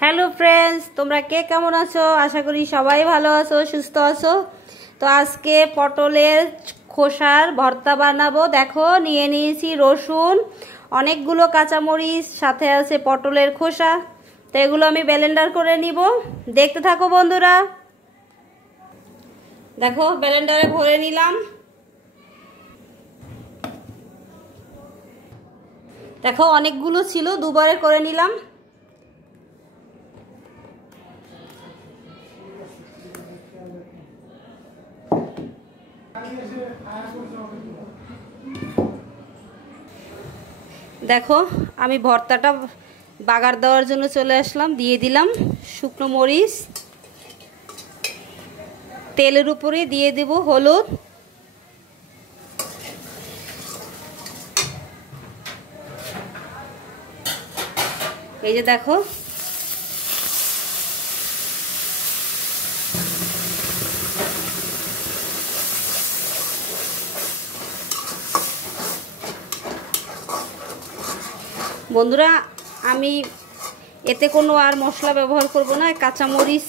Hello friends, তোমরা কে কেমন আছো? আশা করি সবাই ভালো আছো, সুস্থ আছো। তো আজকে পটলের খোসার ভর্তা বানাবো। দেখো, নিয়ে নিয়েছি রসুন, অনেকগুলো কাঁচামরিচ, সাথে আছে পটলের খোসা। তো এগুলো আমি ব্লেন্ডার করে নিব। দেখতে থাকো বন্ধুরা। দেখো, ব্লেন্ডারে ভরে নিলাম। দেখো, অনেকগুলো ছিল, দুবারে করে নিলাম। দেখো, আমি ভর্তাটা বাগার দেওয়ার জন্য চলে আসলাম। দিয়ে দিলাম শুকনো মরিচ, তেলের উপরে দিয়ে দেব হলুদ, এই যে দেখো, বন্ধুরা আমি এতে কোনো আর মশলা ব্যবহার করব না। কাঁচামরিচ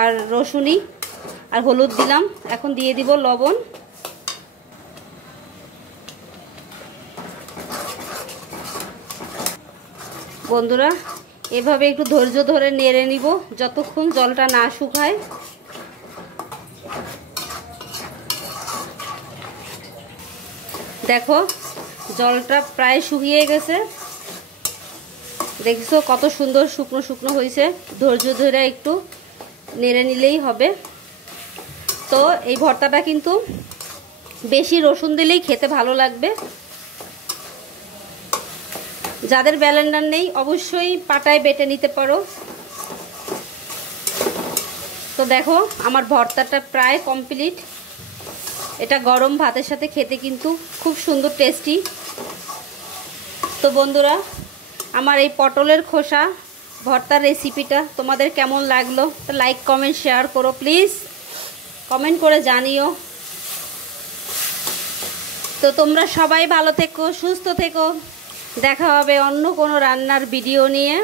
আর রসুনই আর হলুদ দিলাম। এখন দিয়ে দিব লবণ। বন্ধুরা, এভাবে একটু ধৈর্য ধরে নেড়ে নিব যতক্ষণ জলটা না শুকায়। দেখো, জলটা প্রায় শুকিয়ে গেছে। দেখছো কত সুন্দর শুকনো শুকনো হয়েছে। ধৈর্য ধরে একটু নেড়ে নিলেই হবে। তো এই ভর্তাটা কিন্তু বেশি রসুন দিলেই খেতে ভালো লাগবে। যাদের ব্লেন্ডার নেই অবশ্যই পাটায় বেটে নিতে পারো। তো দেখো, আমার ভর্তাটা প্রায় কমপ্লিট। এটা গরম ভাতের সাথে খেতে কিন্তু খুব সুন্দর টেস্টি। তো বন্ধুরা, আমার এই পটলের খোসা ভর্তার রেসিপিটা তোমাদের কেমন লাগলো? তো লাইক কমেন্ট শেয়ার করো প্লিজ, কমেন্ট করে জানিও। তো তোমরা সবাই ভালো থেকো, সুস্থ থেকো। দেখা হবে অন্য কোনো রান্নার ভিডিও নিয়ে।